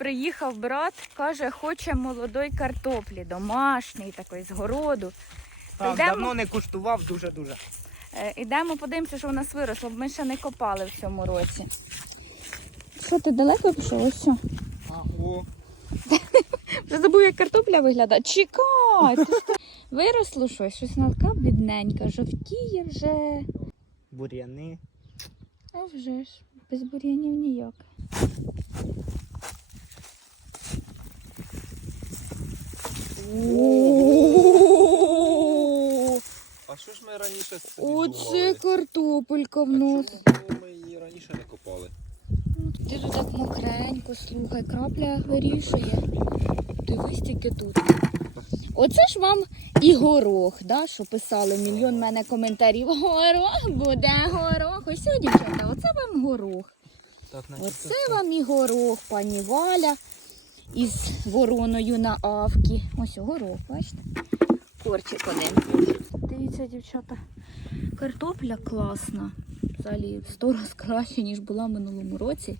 приїхав брат, каже, хоче молодої картоплі, домашньої такої, з городу. Так, Йдемо? давно не куштував, дуже-дуже. Е, ідемо, подивимося, що у нас виросло, бо ми ще не копали в цьому році. Що ти далеко пішов? Ось що. Аго. Вже забув, як картопля виглядає. Чекай! Виросло щось, щось налка бідненька, жовтіє вже. Бур'яни. А вже ж, без бур'янів ніяк. А що ж ми раніше собі Оце думали? картопелька в А нас. чому ми її раніше не копали? Ти тут так мокренько, слухай, крапля вирішує. Дивись тільки тут. Оце ж вам і горох, да, що писали мільйон мене коментарів. Горох буде горох. Ось о, дівчата, оце вам горох. Так, Оце вам і горох, пані Валя із вороною на авкі. Ось горох, бачите? Корчик один. Дивіться, дівчата, картопля класна. Взагалі в сто раз краще, ніж була в минулому році.